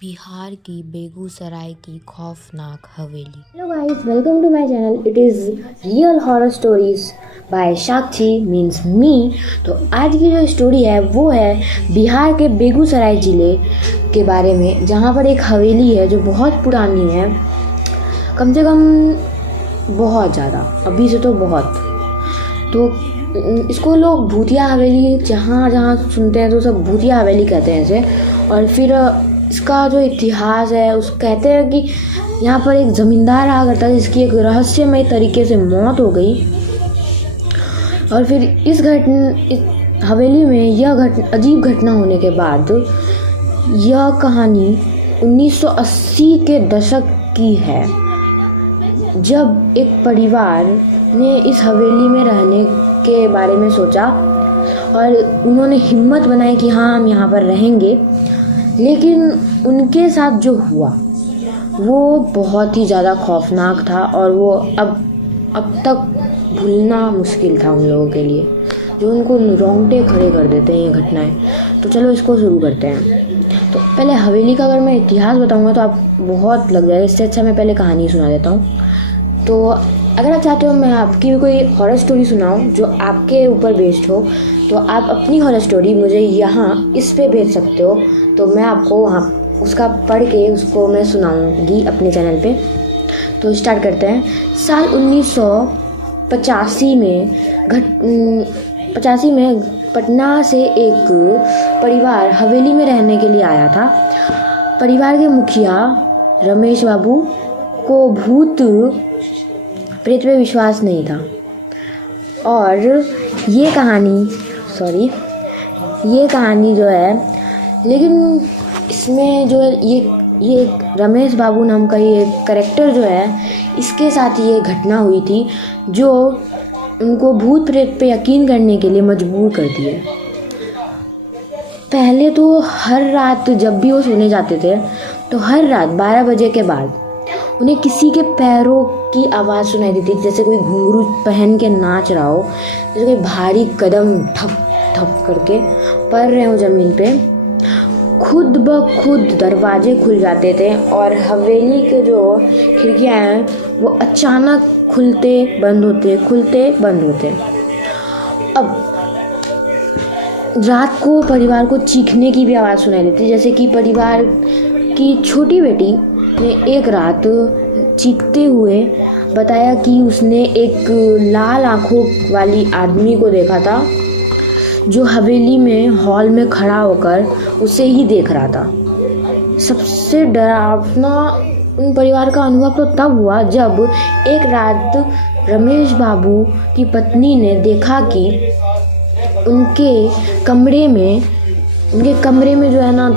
बिहार की बेगूसराय की खौफनाक हवेली। Hello guys, welcome to my channel. It is real horror stories by Sakshi means me। तो आज की जो स्टोरी है वो है बिहार के बेगूसराय ज़िले के बारे में, जहाँ पर एक हवेली है जो बहुत पुरानी है, कम से कम बहुत ज़्यादा, अभी से तो बहुत। तो इसको लोग भूतिया हवेली, जहाँ जहाँ सुनते हैं तो सब भूतिया हवेली कहते हैं इसे। और फिर इसका जो इतिहास है उस कहते हैं कि यहाँ पर एक ज़मींदार रहा करता था जिसकी एक रहस्यमय तरीके से मौत हो गई। और फिर इस हवेली में यह अजीब घटना होने के बाद यह कहानी 1980 के दशक की है, जब एक परिवार ने इस हवेली में रहने के बारे में सोचा और उन्होंने हिम्मत बनाई कि हाँ हम यहाँ पर रहेंगे। लेकिन उनके साथ जो हुआ वो बहुत ही ज़्यादा खौफनाक था और वो अब तक भूलना मुश्किल था उन लोगों के लिए, जो उनको रोंगटे खड़े कर देते हैं ये घटनाएं। तो चलो इसको शुरू करते हैं। तो पहले हवेली का अगर मैं इतिहास बताऊंगा तो आप बहुत लग जाएगा, इससे अच्छा मैं पहले कहानी सुना देता हूँ। तो अगर आप चाहते हो मैं आपकी भी कोई हॉरर स्टोरी सुनाऊँ जो आपके ऊपर बेस्ड हो, तो आप अपनी हॉरर स्टोरी मुझे यहाँ इस पे भेज सकते हो, तो मैं आपको वहाँ उसका पढ़ के उसको मैं सुनाऊंगी अपने चैनल पे। तो स्टार्ट करते हैं। साल 1985 में पटना से एक परिवार हवेली में रहने के लिए आया था। परिवार के मुखिया रमेश बाबू को भूत प्रेत पे विश्वास नहीं था। और ये कहानी जो है, लेकिन इसमें जो है ये रमेश बाबू नाम का ये कैरेक्टर जो है, इसके साथ ये घटना हुई थी जो उनको भूत प्रेत पे यकीन करने के लिए मजबूर कर दिया। पहले तो हर रात जब भी वो सोने जाते थे तो हर रात 12 बजे के बाद उन्हें किसी के पैरों की आवाज़ सुनाई देती, जैसे कोई घुंघरू पहन के नाच रहा हो, जैसे कोई भारी कदम ठप ठप करके पड़ रहे हो ज़मीन पे। खुद ब खुद दरवाजे खुल जाते थे और हवेली के जो खिड़कियाँ हैं वो अचानक खुलते बंद होते। अब रात को परिवार को चीखने की भी आवाज़ सुनाई देती, जैसे कि परिवार की छोटी बेटी ने एक रात चीखते हुए बताया कि उसने एक लाल आँखों वाली आदमी को देखा था जो हवेली में हॉल में खड़ा होकर उसे ही देख रहा था। सबसे डरावना उन परिवार का अनुभव तो तब हुआ जब एक रात रमेश बाबू की पत्नी ने देखा कि उनके कमरे में जो है ना,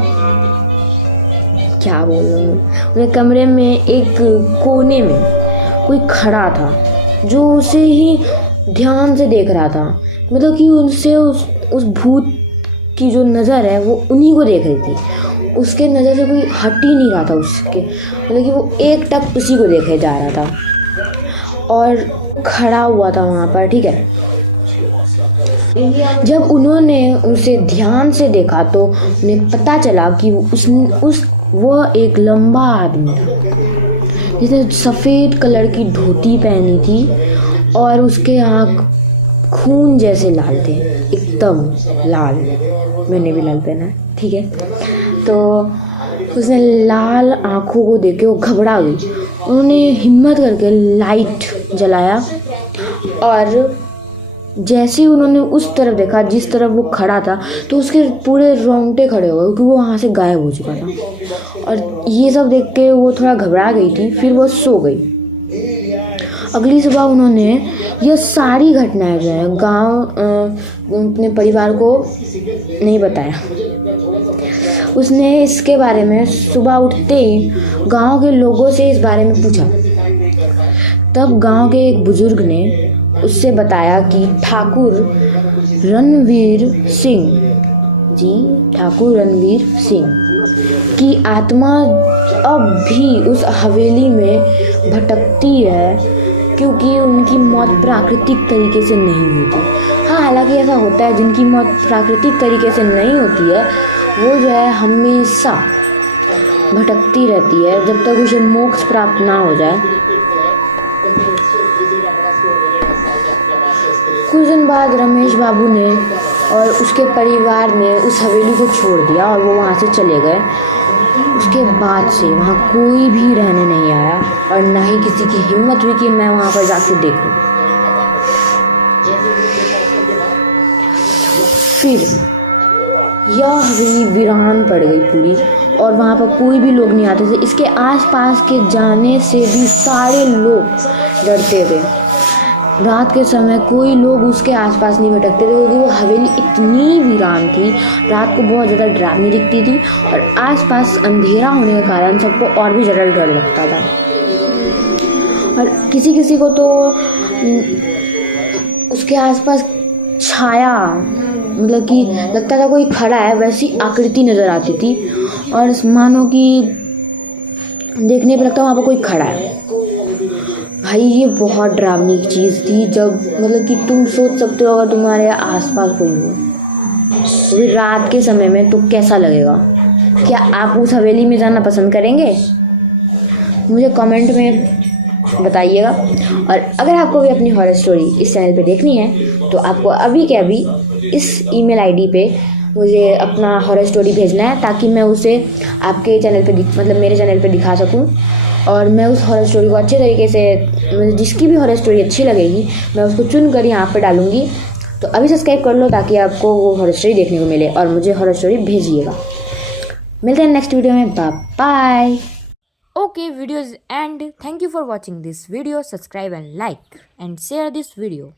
क्या बोल रहा हूँ, उनके कमरे में एक कोने में कोई खड़ा था जो उसे ही ध्यान से देख रहा था। मतलब कि उनसे उस भूत की जो नज़र है वो उन्हीं को देख रही थी, उसके नज़र से कोई हट ही नहीं रहा था उसके, मतलब कि वो एक टक उसी को देखे जा रहा था और खड़ा हुआ था वहाँ पर। ठीक है, जब उन्होंने उसे ध्यान से देखा तो उन्हें पता चला कि वह एक लंबा आदमी था जिसने सफ़ेद कलर की धोती पहनी थी और उसके आँख खून जैसे लाल थे, एकदम लाल। मैंने भी लाल पहना है, ठीक है। तो उसने लाल आँखों को देख के वो घबरा गई। उन्होंने हिम्मत करके लाइट जलाया और जैसे ही उन्होंने उस तरफ देखा जिस तरफ वो खड़ा था, तो उसके पूरे रोंगटे खड़े हो गए क्योंकि वो वहाँ से गायब हो चुका था। और ये सब देख के वो थोड़ा घबरा गई थी, फिर वो सो गई। अगली सुबह उन्होंने यह सारी घटनाएं जो है अपने परिवार को नहीं बताया। उसने इसके बारे में सुबह उठते ही गांव के लोगों से इस बारे में पूछा। तब गांव के एक बुजुर्ग ने उससे बताया कि ठाकुर रणवीर सिंह की आत्मा अब भी उस हवेली में भटकती है, क्योंकि उनकी मौत प्राकृतिक तरीके से नहीं हुई थी। हाँ, हालांकि ऐसा होता है, जिनकी मौत प्राकृतिक तरीके से नहीं होती है वो जो है हमेशा भटकती रहती है जब तक उसे मोक्ष प्राप्त ना हो जाए। कुछ दिन बाद रमेश बाबू ने और उसके परिवार ने उस हवेली को छोड़ दिया और वो वहाँ से चले गए। उसके बाद से वहाँ कोई भी रहने नहीं आया और ना ही किसी की हिम्मत हुई कि मैं वहाँ पर जाके देखूं। फिर यह हवेली वीरान पड़ गई पूरी और वहाँ पर कोई भी लोग नहीं आते थे। इसके आसपास के जाने से भी सारे लोग डरते थे। रात के समय कोई लोग उसके आसपास नहीं भटकते थे क्योंकि वो हवेली इतनी वीरान थी, रात को बहुत ज़्यादा डरावनी दिखती थी और आसपास अंधेरा होने के कारण सबको और भी ज़्यादा डर लगता था। और किसी किसी को तो उसके आसपास छाया, मतलब कि लगता था कोई खड़ा है, वैसी आकृति नज़र आती थी और मानो कि देखने पर लगता वहाँ पर कोई खड़ा है। भाई ये बहुत डरावनी चीज़ थी, जब मतलब कि तुम सोच सकते हो अगर तुम्हारे आसपास कोई हो वो भी रात के समय में तो कैसा लगेगा। क्या आप उस हवेली में जाना पसंद करेंगे? मुझे कमेंट में बताइएगा। और अगर आपको भी अपनी हॉरर स्टोरी इस चैनल पे देखनी है तो आपको अभी के अभी इस ईमेल आईडी पे मुझे अपना हॉरर स्टोरी भेजना है ताकि मैं उसे आपके चैनल पे मतलब मेरे चैनल पे दिखा सकूं और मैं उस हॉरर स्टोरी को अच्छे तरीके से, मतलब जिसकी भी हॉरर स्टोरी अच्छी लगेगी मैं उसको चुन कर यहाँ पर डालूँगी। तो अभी सब्सक्राइब कर लो ताकि आपको वो हॉरर स्टोरी देखने को मिले और मुझे हॉरर स्टोरी भेजिएगा। मिलते हैं नेक्स्ट वीडियो में। Bye. Okay, videos end. Thank you for watching this video. Subscribe and like and share this video.